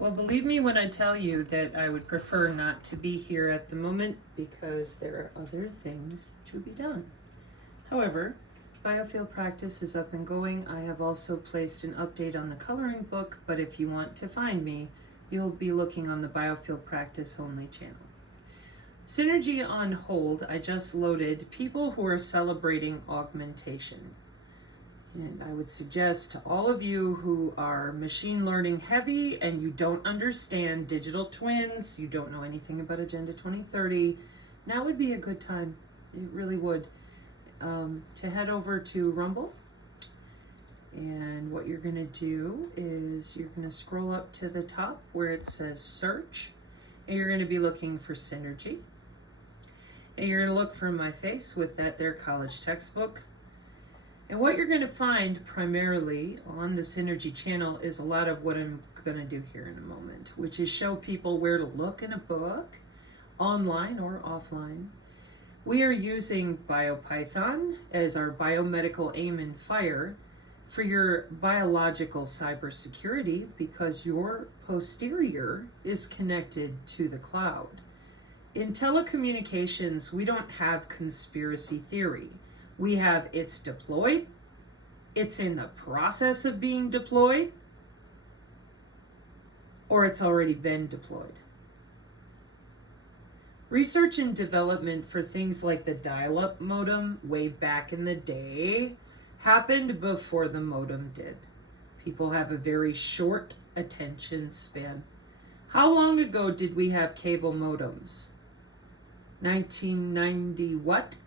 Well, believe me when I tell you that I would prefer not to be here at the moment because there are other things to be done. However, biofield practice is up and going. I have also placed an update on the coloring book, but if you want to find me, you'll be looking on the biofield practice only channel. Synergy on hold, I just loaded people who are celebrating augmentation. And I would suggest to all of you who are machine learning heavy and you don't understand digital twins, you don't know anything about Agenda 2030, now would be a good time. It really would. To head over to Rumble. And what you're going to do is you're going to scroll up to the top where it says search. And you're going to be looking for Synergy. And you're going to look for my face with that there college textbook. And what you're going to find primarily on the Synergy channel is a lot of what I'm going to do here in a moment, which is show people where to look in a book, online or offline. We are using BioPython as our biomedical aim and fire for your biological cybersecurity because your posterior is connected to the cloud. In telecommunications, we don't have conspiracy theory. We have it's deployed, it's in the process of being deployed, or it's already been deployed. Research and development for things like the dial-up modem way back in the day happened before the modem did. People have a very short attention span. How long ago did we have cable modems? 1990 what?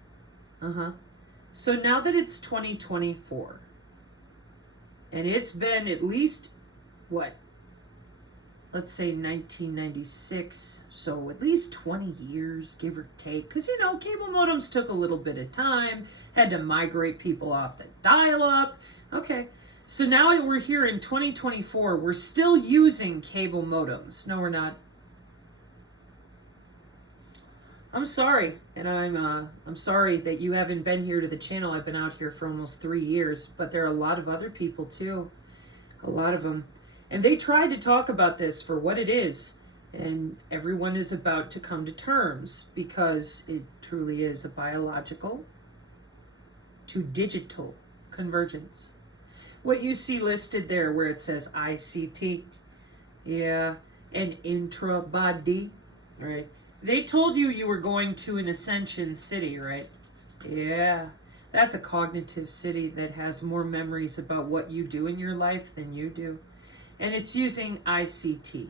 So now that it's 2024, and it's been at least, let's say 1996, so at least 20 years, give or take, because cable modems took a little bit of time, had to migrate people off the dial-up. Okay, so now we're here in 2024, we're still using cable modems. No, we're not. I'm sorry, and I'm sorry that you haven't been here to the channel. I've been out here for almost 3 years, but there are a lot of other people too, a lot of them. And they tried to talk about this for what it is, and everyone is about to come to terms because it truly is a biological to digital convergence. What you see listed there where it says ICT, yeah, and intra-body, right? They told you were going to an ascension city, right? Yeah, that's a cognitive city that has more memories about what you do in your life than you do. And it's using ICT,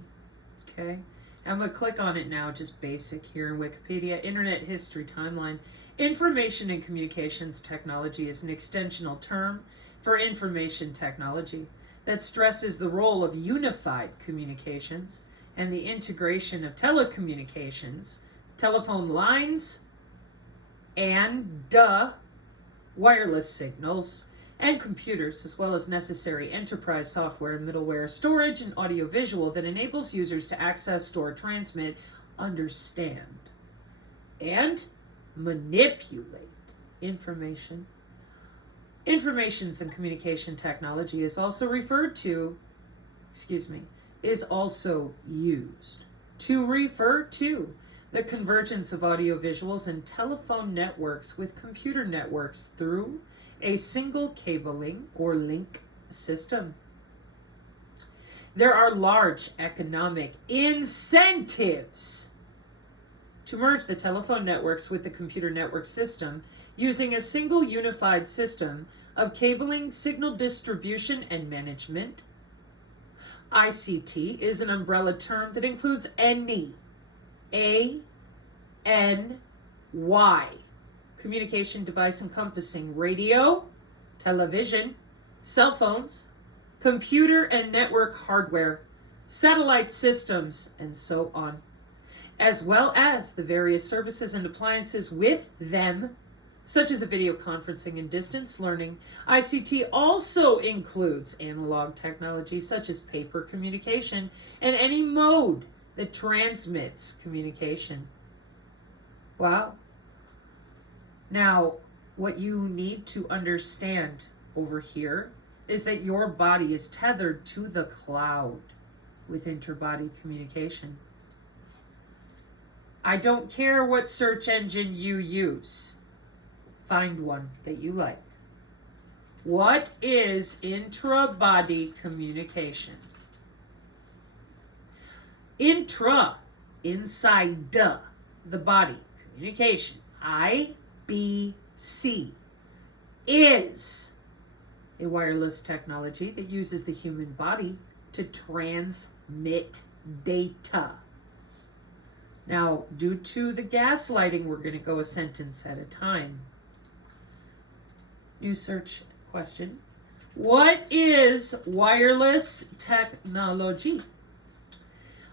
okay? I'm going to click on it now, just basic here in Wikipedia. Internet History Timeline. Information and Communications Technology is an extensional term for information technology that stresses the role of unified communications and the integration of telecommunications, telephone lines, and wireless signals, and computers, as well as necessary enterprise software, middleware, storage, and audiovisual that enables users to access, store, transmit, understand, and manipulate information. Informations and communication technology is also is also used to refer to the convergence of audiovisuals and telephone networks with computer networks through a single cabling or link system. There are large economic incentives to merge the telephone networks with the computer network system using a single unified system of cabling, signal distribution, and management. ICT is an umbrella term that includes any, A-N-Y, communication device encompassing radio, television, cell phones, computer and network hardware, satellite systems, and so on, as well as the various services and appliances with them, such as video conferencing and distance learning. ICT also includes analog technology such as paper communication and any mode that transmits communication. Wow. Now, what you need to understand over here is that your body is tethered to the cloud. with interbody communication. I don't care what search engine you use. Find one that you like. What is intra-body communication? Intra, inside the body. Communication, IBC, is a wireless technology that uses the human body to transmit data. Now, due to the gaslighting, we're going to go a sentence at a time. New search question. What is wireless technology?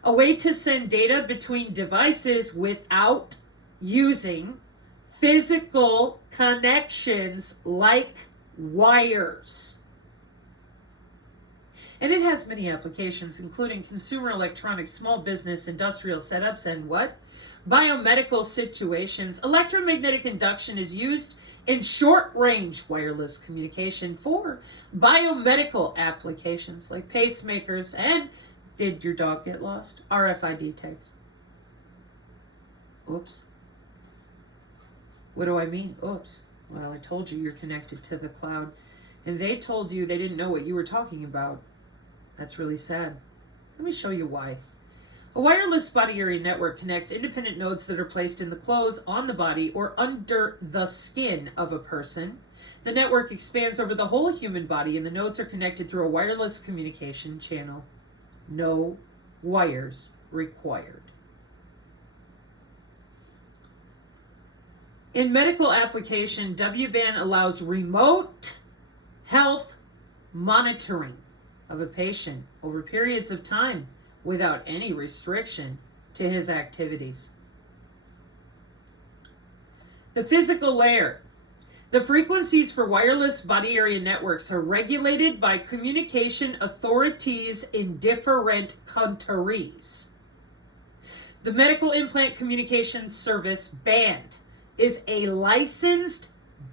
A way to send data between devices without using physical connections like wires. And it has many applications, including consumer electronics, small business, industrial setups, and what? Biomedical situations. Electromagnetic induction is used in short-range wireless communication for biomedical applications like pacemakers and, did your dog get lost? RFID tags. Oops. What do I mean? Oops. Well, I told you you're connected to the cloud, and they told you they didn't know what you were talking about. That's really sad. Let me show you why. A wireless body area network connects independent nodes that are placed in the clothes, on the body, or under the skin of a person. The network expands over the whole human body, and the nodes are connected through a wireless communication channel. No wires required. In medical application, W-band allows remote health monitoring of a patient over periods of time without any restriction to his activities. The physical layer. The frequencies for wireless body area networks are regulated by communication authorities in different countries. The Medical Implant Communication Service band is a licensed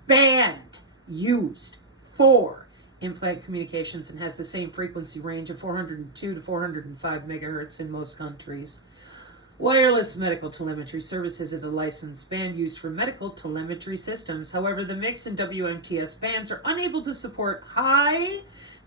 band used for implant communications and has the same frequency range of 402 to 405 megahertz in most countries. Wireless medical telemetry services is a licensed band used for medical telemetry systems. However, the mix and WMTS bands are unable to support high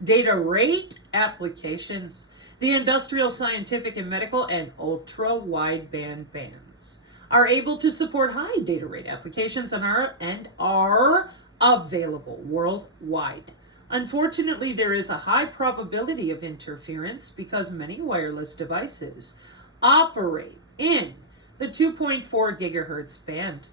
data rate applications. The industrial, scientific, and medical and ultra-wideband bands are able to support high data rate applications and are available worldwide. Unfortunately, there is a high probability of interference because many wireless devices operate in the 2.4 gigahertz band.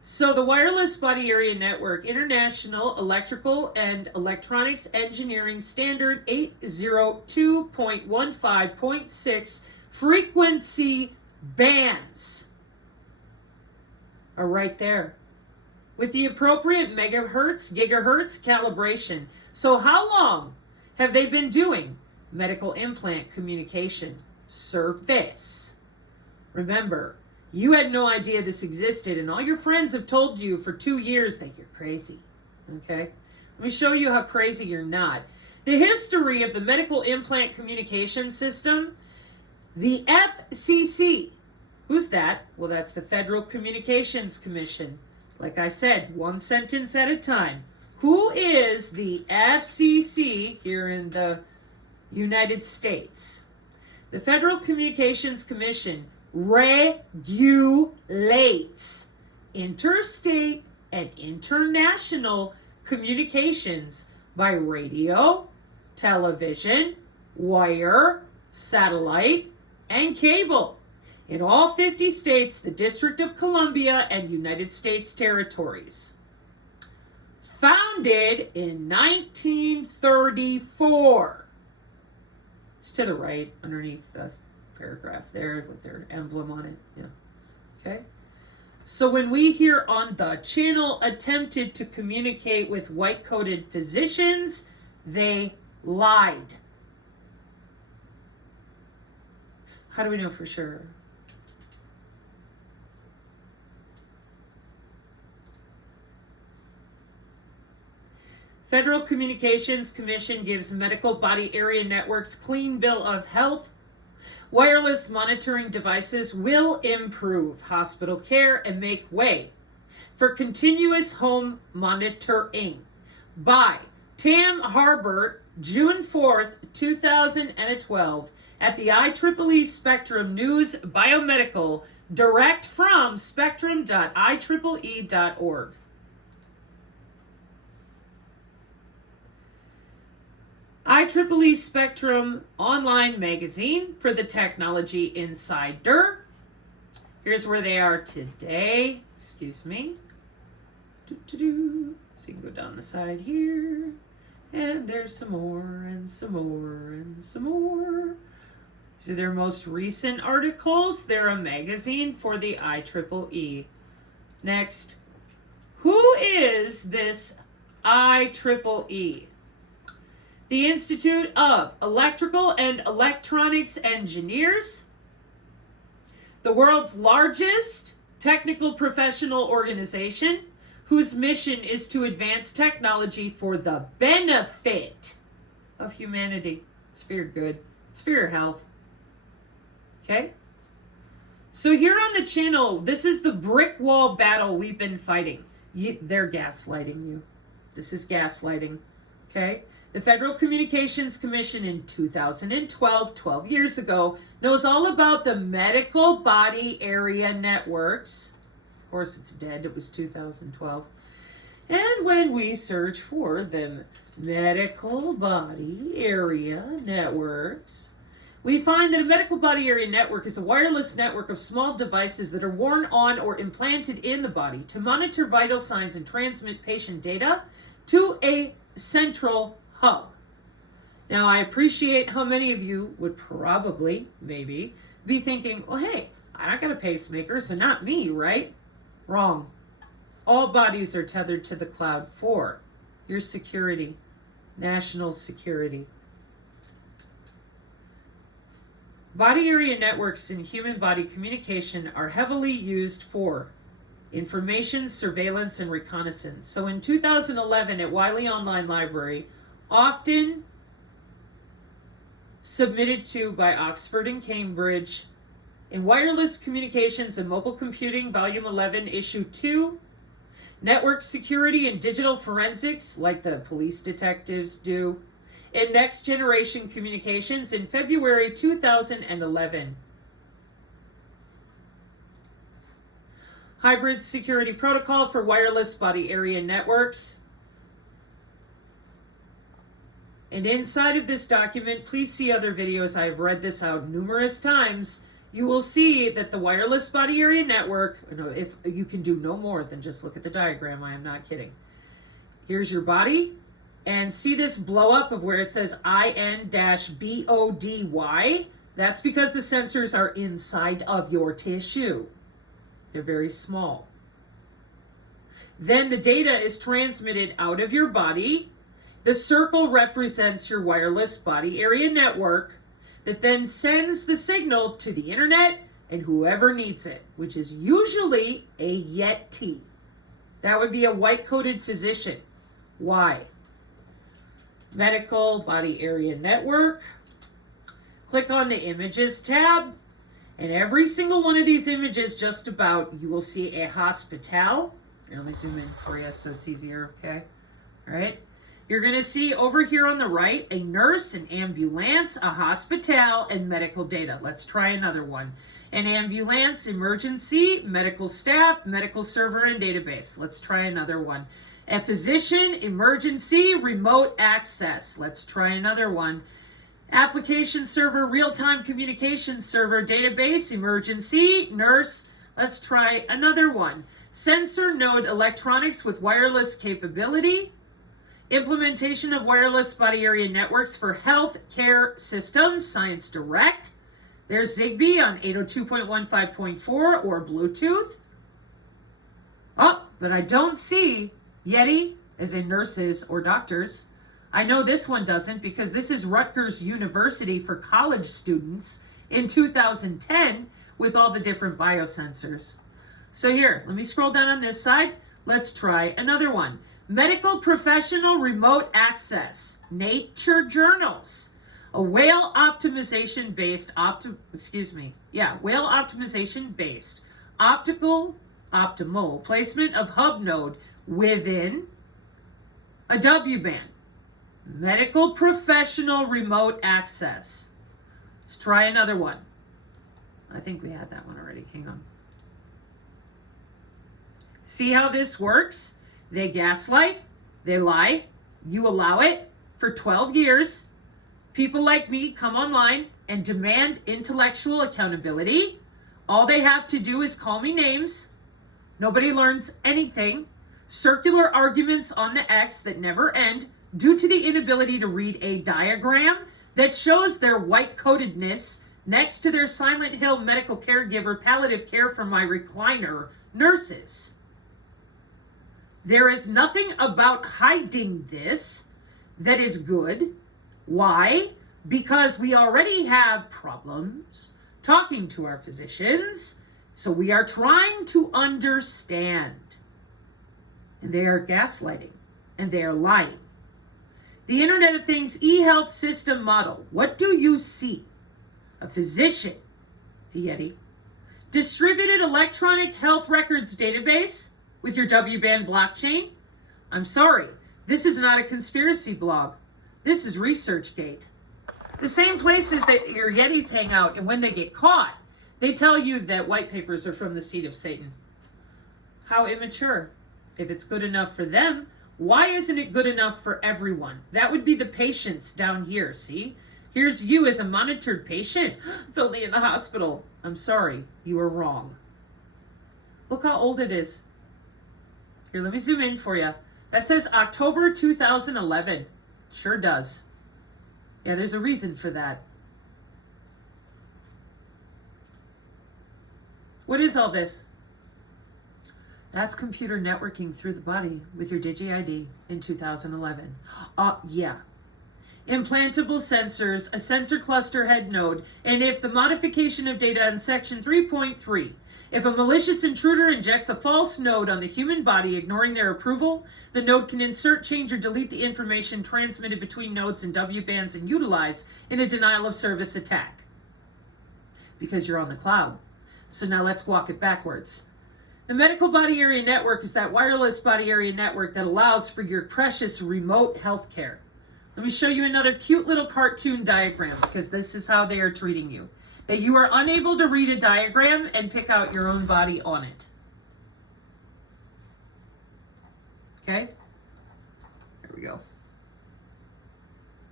So the Wireless Body Area Network International Electrical and Electronics Engineering Standard 802.15.6 frequency bands are right there with the appropriate megahertz, gigahertz calibration. So how long have they been doing medical implant communication service? Remember, you had no idea this existed, and all your friends have told you for 2 years that you're crazy. Okay? Let me show you how crazy you're not. The history of the medical implant communication system, the FCC. Who's that? Well, that's the Federal Communications Commission. Like I said, one sentence at a time. Who is the FCC here in the United States? The Federal Communications Commission regulates interstate and international communications by radio, television, wire, satellite, and cable in all 50 states, the District of Columbia, and United States territories. Founded in 1934. It's to the right, underneath the paragraph there with their emblem on it. Yeah. Okay. So when we here on the channel attempted to communicate with white-coated physicians, they lied. How do we know for sure? Federal Communications Commission gives medical body area networks clean bill of health. Wireless monitoring devices will improve hospital care and make way for continuous home monitoring. By Tam Harbert, June 4th, 2012, at the IEEE Spectrum News Biomedical, direct from spectrum.ieee.org. IEEE Spectrum online magazine for the Technology Insider. Here's where they are today. Excuse me. So you can go down the side here. And there's some more, and some more, and some more. These are their most recent articles. They're a magazine for the IEEE. Next, who is this IEEE? The Institute of Electrical and Electronics Engineers, the world's largest technical professional organization whose mission is to advance technology for the benefit of humanity. It's for your good. It's for your health. Okay? So here on the channel, this is the brick wall battle we've been fighting. They're gaslighting you. This is gaslighting. Okay? The Federal Communications Commission in 2012, 12 years ago, knows all about the medical body area networks. Of course, it's dead. It was 2012. And when we search for the medical body area networks, we find that a medical body area network is a wireless network of small devices that are worn on or implanted in the body to monitor vital signs and transmit patient data to a central hub. Now, I appreciate how many of you would probably, maybe, be thinking, well, hey, I got a pacemaker, so not me, right? Wrong. All bodies are tethered to the cloud for your security, national security. Body area networks in human body communication are heavily used for information, surveillance, and reconnaissance. So in 2011 at Wiley Online Library, often submitted to by Oxford and Cambridge, in Wireless Communications and Mobile Computing, Volume 11, Issue 2, Network Security and Digital Forensics, like the police detectives do, in Next Generation Communications in February 2011. Hybrid Security Protocol for Wireless Body Area Networks. And inside of this document, please see other videos. I have read this out numerous times. You will see that the wireless body area network, if you can do no more than just look at the diagram, I am not kidding. Here's your body, and see this blow up of where it says IN-BODY? That's because the sensors are inside of your tissue. They're very small. Then the data is transmitted out of your body. The circle represents your wireless body area network that then sends the signal to the internet and whoever needs it, which is usually a Yeti. That would be a white-coated physician. Why? Medical body area network. Click on the images tab, and every single one of these images, just about, you will see a hospital. Here, let me zoom in for you so it's easier, okay? All right. You're going to see over here on the right a nurse, an ambulance, a hospital, and medical data. Let's try another one. An ambulance, emergency, medical staff, medical server, and database. Let's try another one. A physician, emergency, remote access. Let's try another one. Application server, real-time communication server, database, emergency, nurse. Let's try another one. Sensor node electronics with wireless capability. Implementation of wireless body area networks for health care systems, Science Direct. There's Zigbee on 802.15.4 or Bluetooth. Oh, but I don't see Yeti, as in nurses or doctors. I know this one doesn't because this is Rutgers University for college students in 2010 with all the different biosensors. So here, let me scroll down on this side. Let's try another one. Medical professional remote access, nature journals, a whale optimization based optimal placement of hub node within a W band. Medical professional remote access. Let's try another one. I think we had that one already. Hang on. See how this works? They gaslight, they lie, you allow it for 12 years. People like me come online and demand intellectual accountability. All they have to do is call me names. Nobody learns anything. Circular arguments on the X that never end due to the inability to read a diagram that shows their white-coatedness next to their Silent Hill medical caregiver palliative care from my recliner nurses. There is nothing about hiding this that is good. Why? Because we already have problems talking to our physicians, so we are trying to understand. And they are gaslighting, and they are lying. The Internet of Things e-health system model. What do you see? A physician, the Yeti, distributed electronic health records database with your W-band blockchain? I'm sorry, this is not a conspiracy blog. This is ResearchGate. The same places that your Yetis hang out, and when they get caught, they tell you that white papers are from the seed of Satan. How immature. If it's good enough for them, why isn't it good enough for everyone? That would be the patients down here, see? Here's you as a monitored patient. It's only in the hospital. I'm sorry, you are wrong. Look how old it is. Here, let me zoom in for you. That says October 2011. Sure does. Yeah, there's a reason for that. What is all this? That's computer networking through the body with your DigiID in 2011. Yeah. Implantable sensors, a sensor cluster head node, and if the modification of data in section 3.3, if a malicious intruder injects a false node on the human body ignoring their approval, the node can insert, change, or delete the information transmitted between nodes and W bands and utilize in a denial of service attack. Because you're on the cloud. So now let's walk it backwards. The medical body area network is that wireless body area network that allows for your precious remote health care. Let me show you another cute little cartoon diagram because this is how they are treating you. That you are unable to read a diagram and pick out your own body on it. Okay? There we go.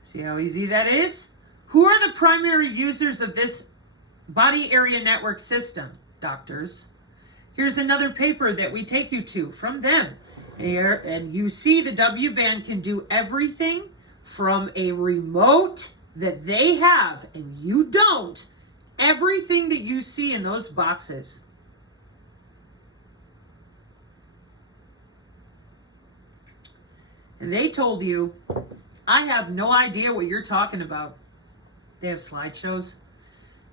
See how easy that is? Who are the primary users of this body area network system? Doctors. Here's another paper that we take you to from them. Here, and you see the W band can do everything from a remote that they have and you don't. Everything that you see in those boxes. And they told you, I have no idea what you're talking about. They have slideshows.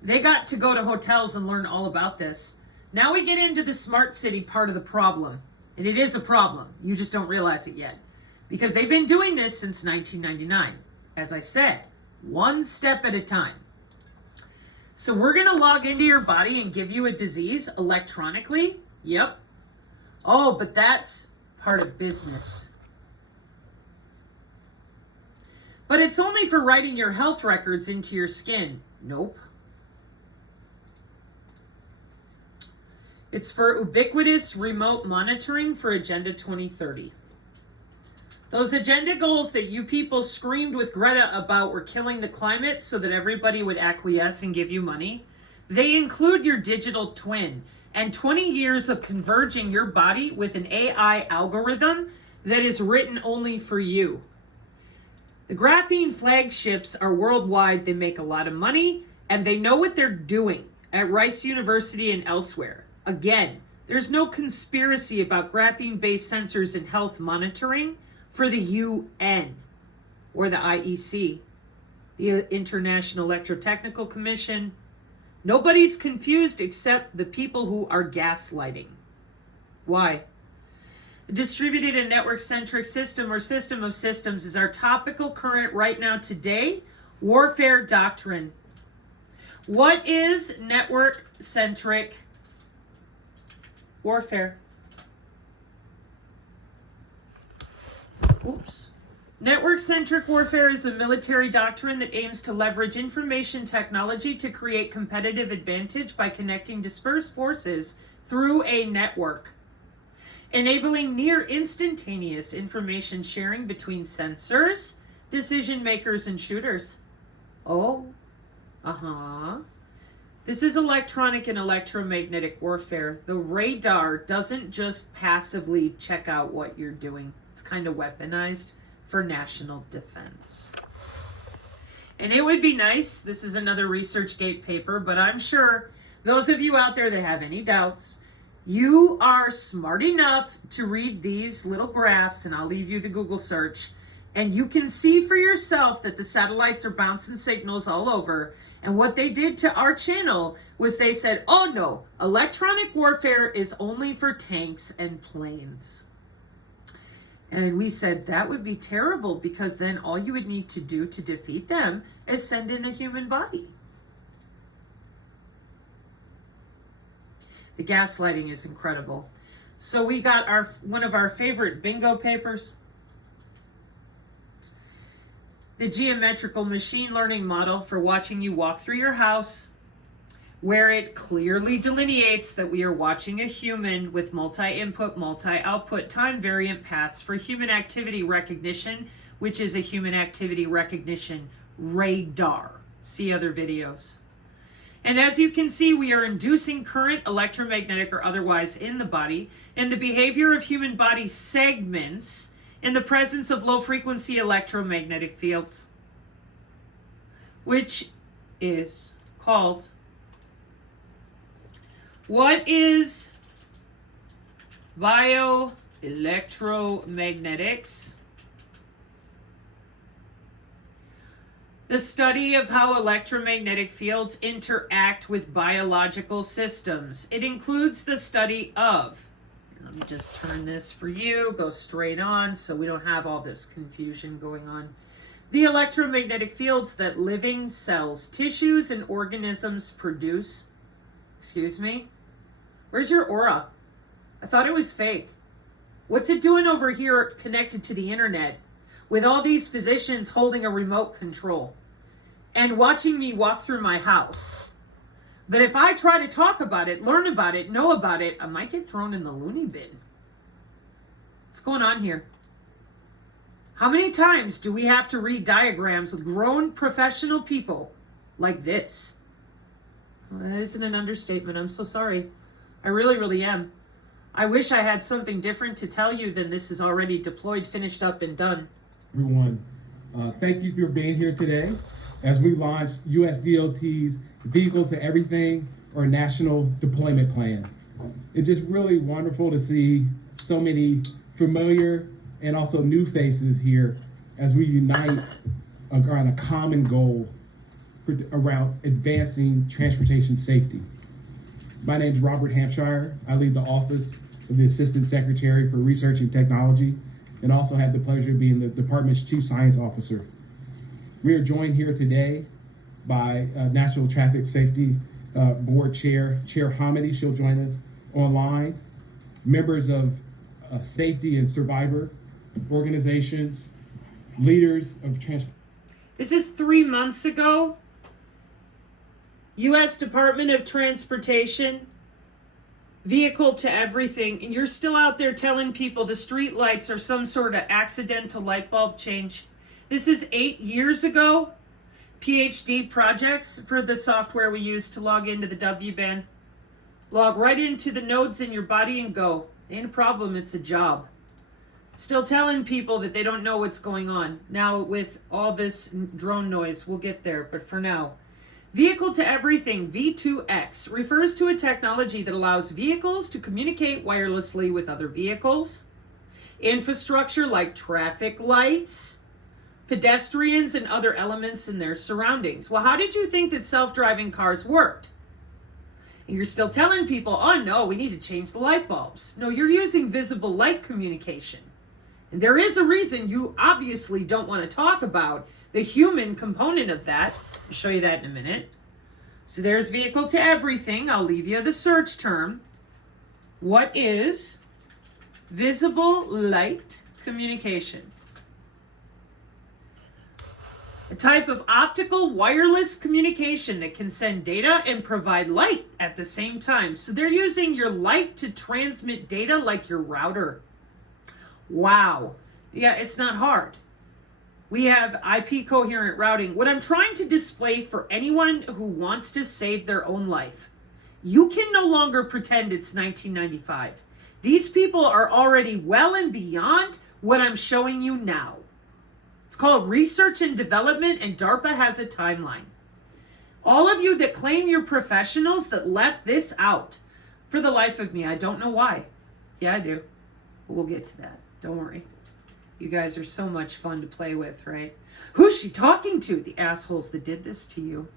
They got to go to hotels and learn all about this. Now we get into the smart city part of the problem. And it is a problem. You just don't realize it yet. Because they've been doing this since 1999. As I said, one step at a time. So we're going to log into your body and give you a disease electronically? Yep. Oh, but that's part of business. But it's only for writing your health records into your skin. Nope. It's for ubiquitous remote monitoring for Agenda 2030. Those agenda goals that you people screamed with Greta about were killing the climate so that everybody would acquiesce and give you money. They include your digital twin and 20 years of converging your body with an AI algorithm that is written only for you. The graphene flagships are worldwide. They make a lot of money and they know what they're doing at Rice University and elsewhere. Again, there's no conspiracy about graphene-based sensors in health monitoring for the UN or the IEC, the International Electrotechnical Commission. Nobody's confused except the people who are gaslighting. Why? A distributed and network-centric system or system of systems is our topical current right now today warfare doctrine. What is network-centric warfare? Oops. Network-centric warfare is a military doctrine that aims to leverage information technology to create competitive advantage by connecting dispersed forces through a network, enabling near instantaneous information sharing between sensors, decision makers, and shooters. This is electronic and electromagnetic warfare. The radar doesn't just passively check out what you're doing. It's kind of weaponized for national defense. And it would be nice, this is another ResearchGate paper, but I'm sure those of you out there that have any doubts, you are smart enough to read these little graphs, and I'll leave you the Google search, and you can see for yourself that the satellites are bouncing signals all over. And what they did to our channel was they said, oh no, electronic warfare is only for tanks and planes. And we said that would be terrible, because then all you would need to do to defeat them is send in a human body. The gaslighting is incredible. So we got one of our favorite bingo papers. The geometrical machine learning model for watching you walk through your house, where it clearly delineates that we are watching a human with multi-input, multi-output time variant paths for human activity recognition, which is a human activity recognition radar. See other videos. And as you can see, we are inducing current, electromagnetic or otherwise, in the body, and the behavior of human body segments in the presence of low-frequency electromagnetic fields, which is called... What is bioelectromagnetics? The study of how electromagnetic fields interact with biological systems. It includes the study of, let me just turn this for you, go straight on so we don't have all this confusion going on. The electromagnetic fields that living cells, tissues, and organisms produce. Excuse me? Where's your aura? I thought it was fake. What's it doing over here connected to the internet with all these physicians holding a remote control and watching me walk through my house? But if I try to talk about it, learn about it, know about it, I might get thrown in the loony bin. What's going on here? How many times do we have to read diagrams with grown professional people like this? Well, that isn't an understatement. I'm so sorry. I really, really am. I wish I had something different to tell you than this is already deployed, finished up, and done. Everyone, thank you for being here today as we launch USDOT's Vehicle to Everything, or National Deployment Plan. It's just really wonderful to see so many familiar and also new faces here as we unite around a common goal around advancing transportation safety. My name is Robert Hampshire. I lead the Office of the Assistant Secretary for Research and Technology, and also have the pleasure of being the department's Chief Science Officer. We are joined here today by National Traffic Safety Board Chair Hamidi. She'll join us online. Members of safety and survivor organizations, leaders of transport. This is 3 months ago. U.S. Department of Transportation, Vehicle to Everything, and you're still out there telling people the street lights are some sort of accidental light bulb change. This is 8 years ago. PhD projects for the software we use to log into the W-band. Log right into the nodes in your body and go. Ain't a problem, it's a job. Still telling people that they don't know what's going on. Now with all this drone noise, we'll get there, but for now. Vehicle to Everything, V2X, refers to a technology that allows vehicles to communicate wirelessly with other vehicles, infrastructure like traffic lights, pedestrians, and other elements in their surroundings. Well, how did you think that self-driving cars worked? You're still telling people, oh no, we need to change the light bulbs. No, you're using visible light communication. And there is a reason you obviously don't want to talk about the human component of that. I'll show you that in a minute. So there's vehicle to everything. I'll leave you the search term. What is visible light communication? A type of optical wireless communication that can send data and provide light at the same time. So they're using your light to transmit data like your router. Wow. Yeah, it's not hard. We have IP coherent routing. What I'm trying to display for anyone who wants to save their own life, you can no longer pretend it's 1995. These people are already well and beyond what I'm showing you now. It's called research and development, and DARPA has a timeline. All of you that claim you're professionals that left this out, for the life of me, I don't know why. Yeah, I do. But we'll get to that. Don't worry. You guys are so much fun to play with, right? Who's she talking to? The assholes that did this to you.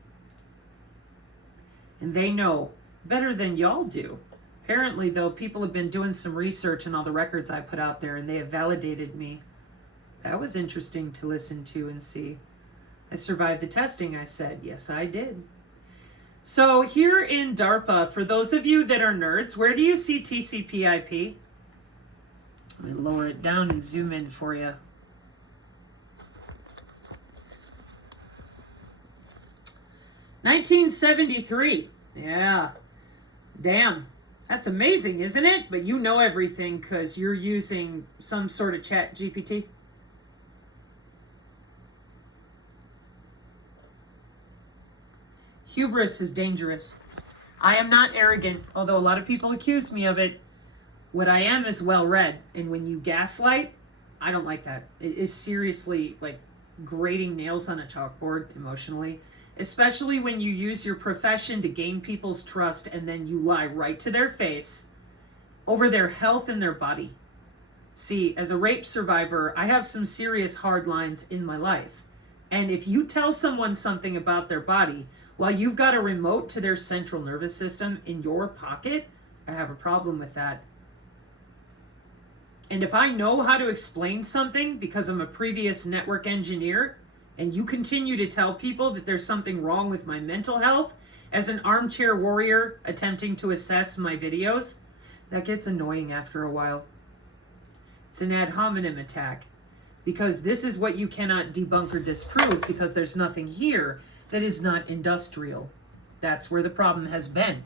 And they know better than y'all do. Apparently, though, people have been doing some research on all the records I put out there, and they have validated me. That was interesting to listen to and see. I survived the testing, I said. Yes, I did. So here in DARPA, for those of you that are nerds, where do you see TCP/IP? Let me lower it down and zoom in for you. $1973. Yeah. Damn. That's amazing, isn't it? But you know everything because you're using some sort of chat GPT. Hubris is dangerous. I am not arrogant, although a lot of people accuse me of it. What I am is well-read, and when you gaslight, I don't like that. It is seriously like grating nails on a chalkboard emotionally, especially when you use your profession to gain people's trust and then you lie right to their face over their health and their body. See, as a rape survivor, I have some serious hard lines in my life. And if you tell someone something about their body while you've got a remote to their central nervous system in your pocket, I have a problem with that. And if I know how to explain something because I'm a previous network engineer, and you continue to tell people that there's something wrong with my mental health as an armchair warrior attempting to assess my videos, that gets annoying after a while. It's an ad hominem attack because this is what you cannot debunk or disprove because there's nothing here that is not industrial. That's where the problem has been.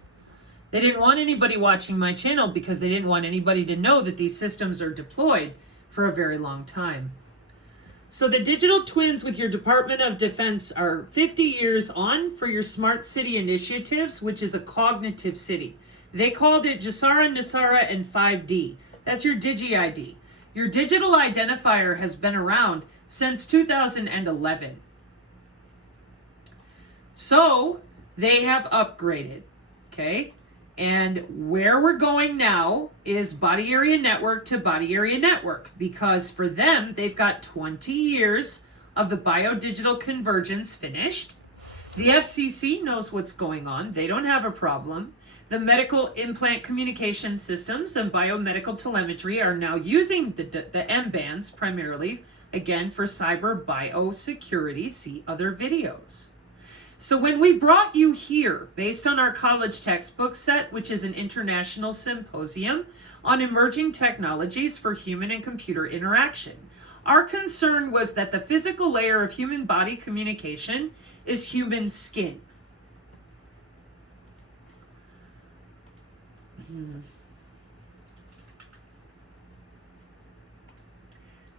They didn't want anybody watching my channel because they didn't want anybody to know that these systems are deployed for a very long time. So the digital twins with your Department of Defense are 50 years on for your smart city initiatives, which is a cognitive city. They called it Jasara, Nasara, and 5D. That's your Digi-ID. Your digital identifier has been around since 2011. So they have upgraded, okay? And where we're going now is body area network to body area network, because for them, they've got 20 years of the biodigital convergence finished. The FCC knows what's going on. They don't have a problem. The medical implant communication systems and biomedical telemetry are now using the M-bands primarily, again, for cyber biosecurity. See other videos. So when we brought you here, based on our college textbook set, which is an international symposium on emerging technologies for human and computer interaction, our concern was that the physical layer of human body communication is human skin.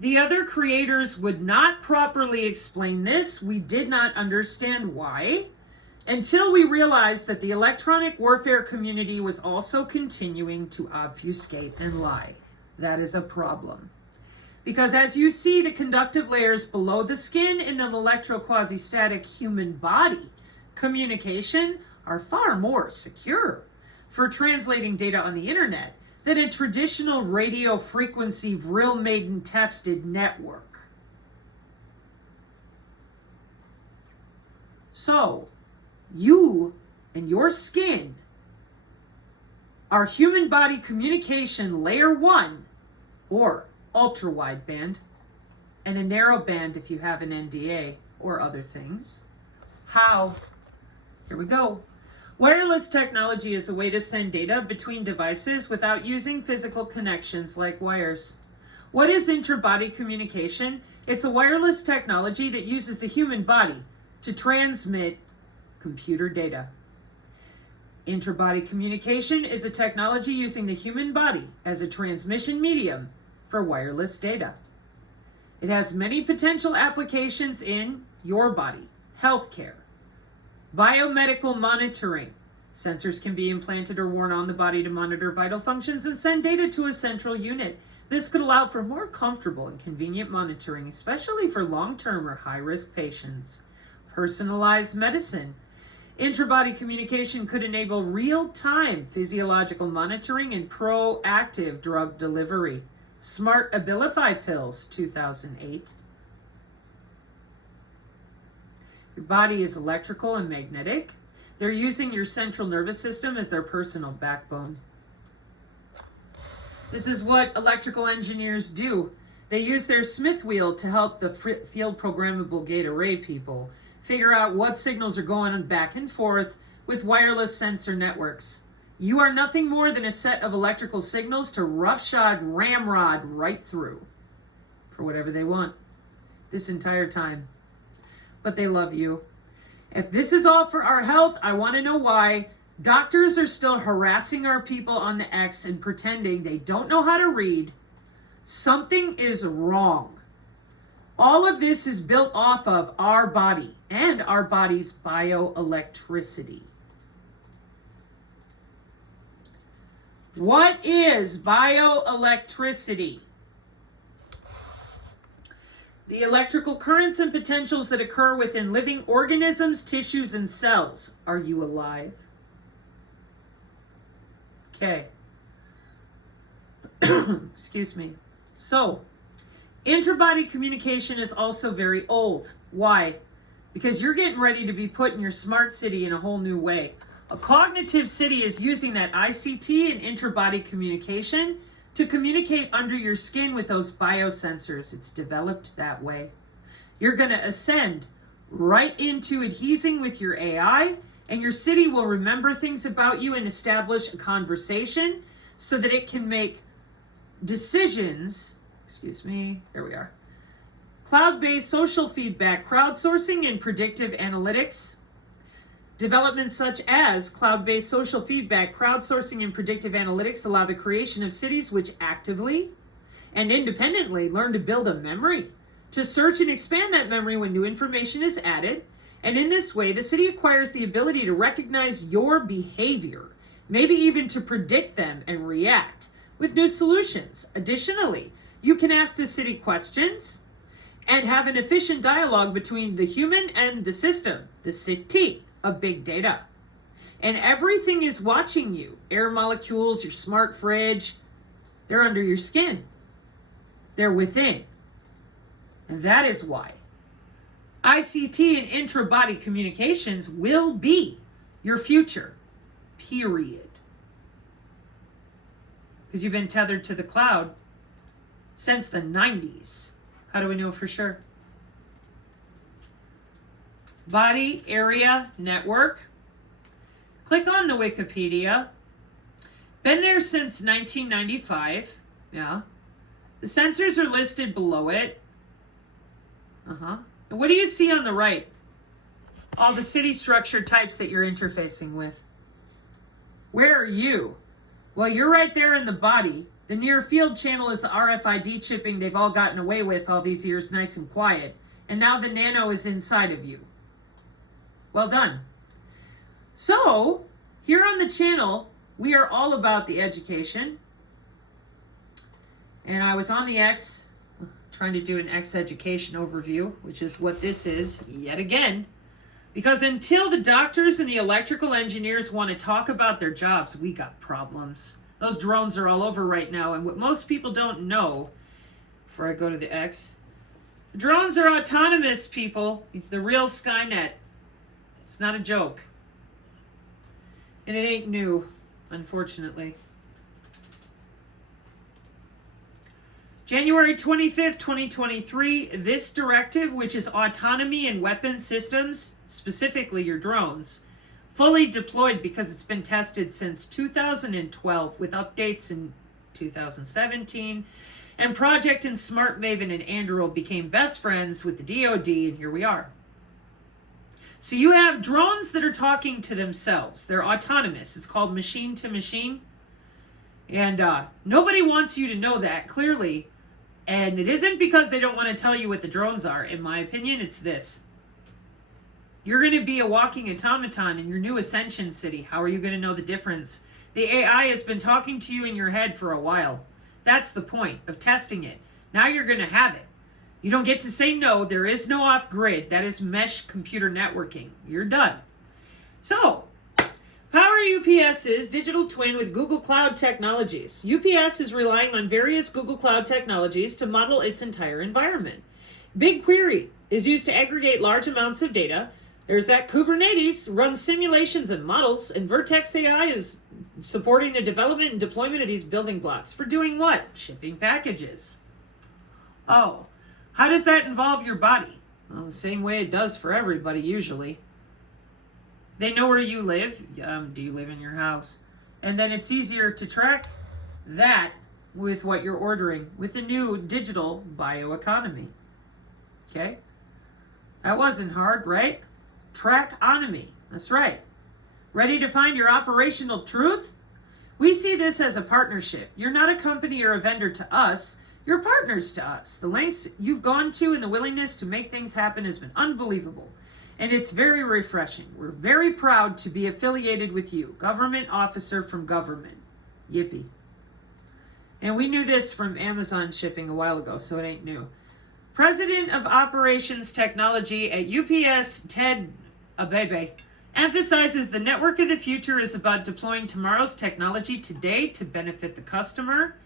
The other creators would not properly explain this. We did not understand why, until we realized that the electronic warfare community was also continuing to obfuscate and lie. That is a problem. Because as you see, the conductive layers below the skin in an electro-quasi-static human body communication are far more secure for translating data on the internet than a traditional radio frequency Vril Maiden tested network. So, you and your skin are human body communication layer 1 or ultra wideband, and a narrow band if you have an NDA or other things. How? Here we go. Wireless technology is a way to send data between devices without using physical connections like wires. What is intra-body communication? It's a wireless technology that uses the human body to transmit computer data. Intra-body communication is a technology using the human body as a transmission medium for wireless data. It has many potential applications in your body, healthcare, biomedical monitoring. Sensors can be implanted or worn on the body to monitor vital functions and send data to a central unit. This could allow for more comfortable and convenient monitoring, especially for long-term or high-risk patients. Personalized medicine. Intra-body communication could enable real-time physiological monitoring and proactive drug delivery. Smart Abilify pills, 2008. Your body is electrical and magnetic. They're using your central nervous system as their personal backbone. This is what electrical engineers do. They use their Smith wheel to help the field programmable gate array people figure out what signals are going back and forth with wireless sensor networks. You are nothing more than a set of electrical signals to roughshod ramrod right through for whatever they want this entire time. But they love you. If this is all for our health, I want to know why doctors are still harassing our people on the X and pretending they don't know how to read. Something is wrong. All of this is built off of our body and our body's bioelectricity. What is bioelectricity? The electrical currents and potentials that occur within living organisms, tissues, and cells. Are you alive? Okay. Excuse me. So, intra-body communication is also very old. Why? Because you're getting ready to be put in your smart city in a whole new way. A cognitive city is using that ICT and intra-body communication to communicate under your skin with those biosensors. It's developed that way. You're going to ascend right into adhesing with your AI, and your city will remember things about you and establish a conversation so that it can make decisions. Excuse me, there we are. Cloud-based social feedback, crowdsourcing, and predictive analytics. Developments such as cloud-based social feedback, crowdsourcing, and predictive analytics allow the creation of cities which actively and independently learn to build a memory, to search and expand that memory when new information is added. And in this way, the city acquires the ability to recognize your behavior, maybe even to predict them and react with new solutions. Additionally, you can ask the city questions and have an efficient dialogue between the human and the system, the city of big data. And everything is watching you. Air molecules, your smart fridge, they're under your skin. They're within. And that is why ICT and intra-body communications will be your future, period. Because you've been tethered to the cloud since the 90s. How do we know for sure? Body Area Network. Click on the Wikipedia. Been there since 1995. Yeah. The sensors are listed below it. And what do you see on the right? All the city structure types that you're interfacing with. Where are you? Well, you're right there in the body. The near field channel is the RFID chipping they've all gotten away with all these years, nice and quiet. And now the nano is inside of you. Well done. So, here on the channel, we are all about the education. And I was on the X, trying to do an X education overview, which is what this is, yet again. Because until the doctors and the electrical engineers want to talk about their jobs, we got problems. Those drones are all over right now, and what most people don't know, before I go to the X, the drones are autonomous, people. The real Skynet. It's not a joke. And it ain't new. unfortunately. January 25th, 2023, this directive, which is autonomy in weapon systems, specifically your drones, fully deployed because it's been tested since 2012 with updates in 2017. And Project and Smart Maven and Anduril became best friends with the DoD, and here we are. So you have drones that are talking to themselves. They're autonomous. It's called machine to machine. And nobody wants you to know that, clearly. And it isn't because they don't want to tell you what the drones are. In my opinion, it's this. You're going to be a walking automaton in your new Ascension city. How are you going to know the difference? The AI has been talking to you in your head for a while. That's the point of testing it. Now you're going to have it. You don't get to say no. There is no off-grid. That is mesh computer networking. You're done. So, power UPS's digital twin with Google Cloud technologies. UPS is relying on various Google Cloud technologies to model its entire environment. BigQuery is used to aggregate large amounts of data. There's that Kubernetes runs simulations and models, and Vertex AI is supporting the development and deployment of these building blocks. For doing what? Shipping packages. Oh, how does that involve your body? Well, the same way it does for everybody usually. They know where you live. Do you live in your house? And then it's easier to track that with what you're ordering with the new digital bioeconomy. Okay? That wasn't hard, right? Trackonomy. That's right. Ready to find your operational truth? We see this as a partnership. You're not a company or a vendor to us. You're partners to us. The lengths you've gone to and the willingness to make things happen has been unbelievable. And it's very refreshing. We're very proud to be affiliated with you. Government officer from government. Yippee. And we knew this from Amazon shipping a while ago, so it ain't new. President of Operations Technology at UPS, Ted Abebe, emphasizes the network of the future is about deploying tomorrow's technology today to benefit the customer.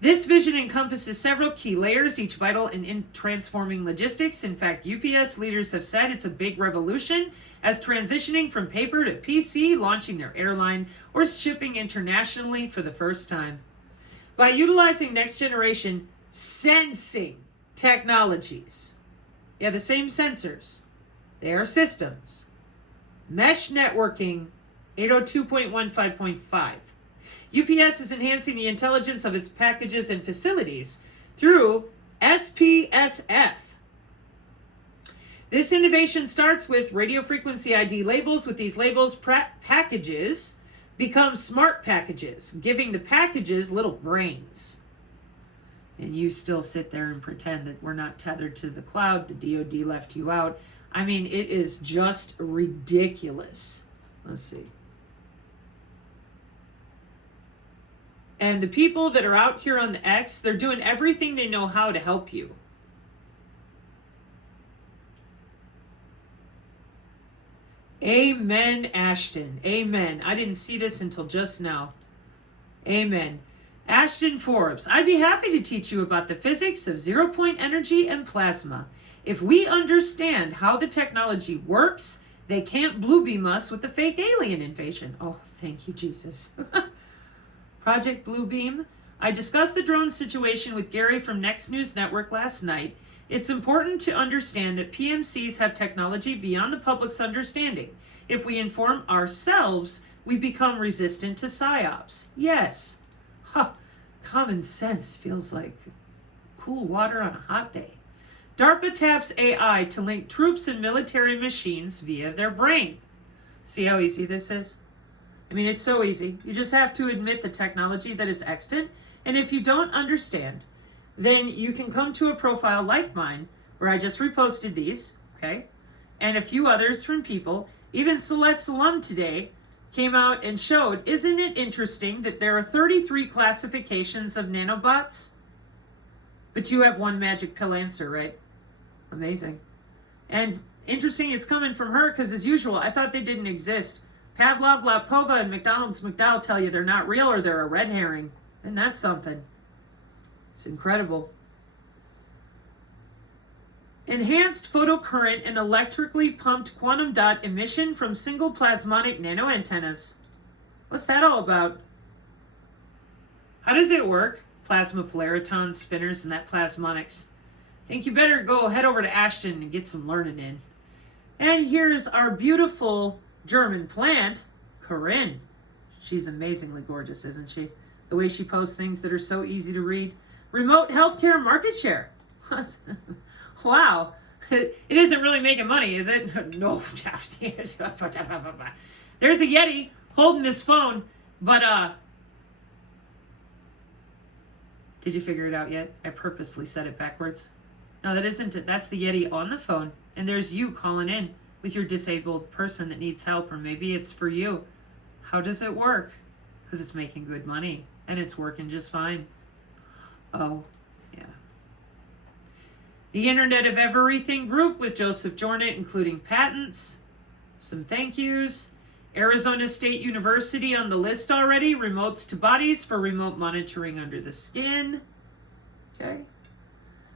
This vision encompasses several key layers, each vital in transforming logistics. In fact, UPS leaders have said it's a big revolution as transitioning from paper to PC, launching their airline, or shipping internationally for the first time. By utilizing next generation sensing technologies. Yeah, the same sensors. They are systems. Mesh networking 802.15.5. UPS is enhancing the intelligence of its packages and facilities through SPSF. This innovation starts with radio frequency ID labels. With these labels, packages become smart packages, giving the packages little brains. And you still sit there and pretend that we're not tethered to the cloud. The DoD left you out. I mean, it is just ridiculous. Let's see. And the people that are out here on the X, they're doing everything they know how to help you. Amen, Ashton. Amen. I didn't see this until just now. Amen. Ashton Forbes, I'd be happy to teach you about the physics of zero-point energy and plasma. If we understand how the technology works, they can't blue beam us with the fake alien invasion. Oh, thank you, Jesus. Project Bluebeam. I discussed the drone situation with Gary from Next News Network last night. It's important to understand that PMCs have technology beyond the public's understanding. If we inform ourselves, we become resistant to psyops. Yes. Huh. Common sense feels like cool water on a hot day. DARPA taps AI to link troops and military machines via their brain. See how easy this is? I mean, it's so easy. You just have to admit the technology that is extant. And if you don't understand, then you can come to a profile like mine, where I just reposted these, okay? And a few others from people. Even Celeste Salum today came out and showed, isn't it interesting that there are 33 classifications of nanobots? But you have one magic pill answer, right? Amazing. And interesting, it's coming from her, because as usual, I thought they didn't exist. Pavlov, Lapova, and McDonald's McDowell tell you they're not real or they're a red herring. And that's something. It's incredible. Enhanced photocurrent and electrically pumped quantum dot emission from single plasmonic nanoantennas. What's that all about? How does it work? Plasma polaritons, spinners, and that plasmonics. Think you better go head over to Ashton and get some learning in. And here's our beautiful German plant, Corinne. She's amazingly gorgeous, isn't she? The way she posts things that are so easy to read. Remote healthcare market share. Wow. It isn't really making money, is it? No. There's a Yeti holding his phone, but did you figure it out yet? I purposely said it backwards. No, that isn't it. That's the Yeti on the phone. And there's you calling in with your disabled person that needs help, or maybe it's for you. How does it work? Because it's making good money, and it's working just fine. Oh, yeah. The Internet of Everything group with Joseph Jornet, including patents, some thank yous. Arizona State University on the list already. Remotes to bodies for remote monitoring under the skin. Okay.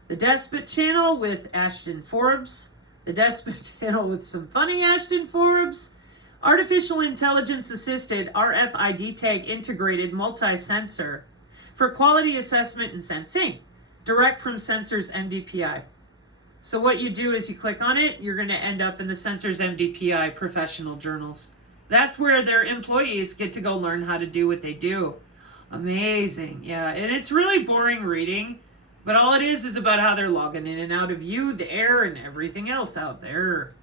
The Despot channel with Ashton Forbes. The Despot channel with some funny Ashton Forbes. Artificial Intelligence Assisted RFID tag integrated multi-sensor for quality assessment and sensing, direct from Sensors MDPI. So what you do is you click on it, you're going to end up in the Sensors MDPI professional journals. That's where their employees get to go learn how to do what they do. Amazing. Yeah, and it's really boring reading, but all it is about how they're logging in and out of you, the air, and everything else out there.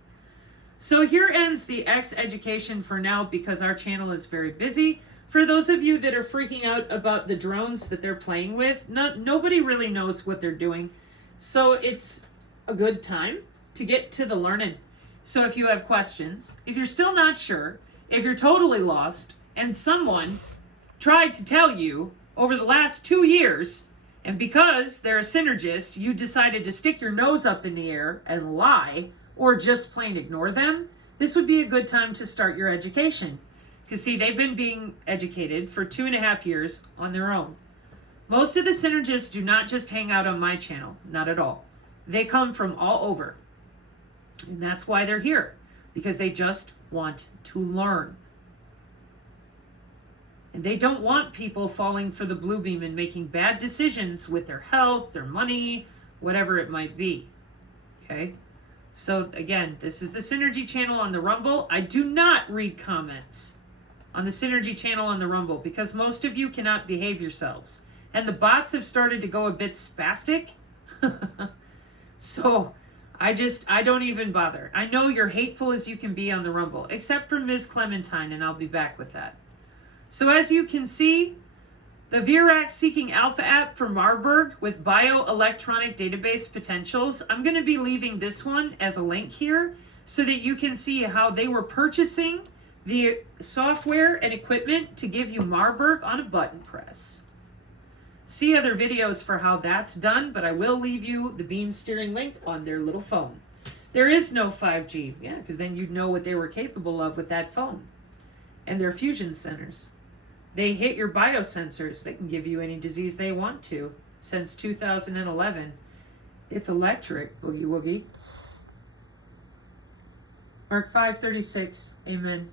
So here ends the X education for now because our channel is very busy. For those of you that are freaking out about the drones that they're playing with, nobody really knows what they're doing. So it's a good time to get to the learning. So if you have questions, if you're still not sure, if you're totally lost, and someone tried to tell you over the last 2 years, and because they're a synergist, you decided to stick your nose up in the air and lie, or just plain ignore them, this would be a good time to start your education. Because see, they've been being educated for 2.5 years on their own. Most of the synergists do not just hang out on my channel, not at all. They come from all over. And that's why they're here, because they just want to learn. And they don't want people falling for the blue beam and making bad decisions with their health, their money, whatever it might be. Okay? So again, this is the Synergy channel on the Rumble. I do not read comments on the Synergy channel on the Rumble because most of you cannot behave yourselves. And the bots have started to go a bit spastic. So I don't even bother. I know you're hateful as you can be on the Rumble, except for Ms. Clementine, and I'll be back with that. So as you can see, the VRAC Seeking Alpha app for Marburg with bioelectronic database potentials, I'm going to be leaving this one as a link here so that you can see how they were purchasing the software and equipment to give you Marburg on a button press. See other videos for how that's done, but I will leave you the beam steering link on their little phone. There is no 5G, yeah, because then you'd know what they were capable of with that phone. And their fusion centers. They hit your biosensors. They can give you any disease they want to. Since 2011, it's electric, boogie woogie. Mark 5:36, amen.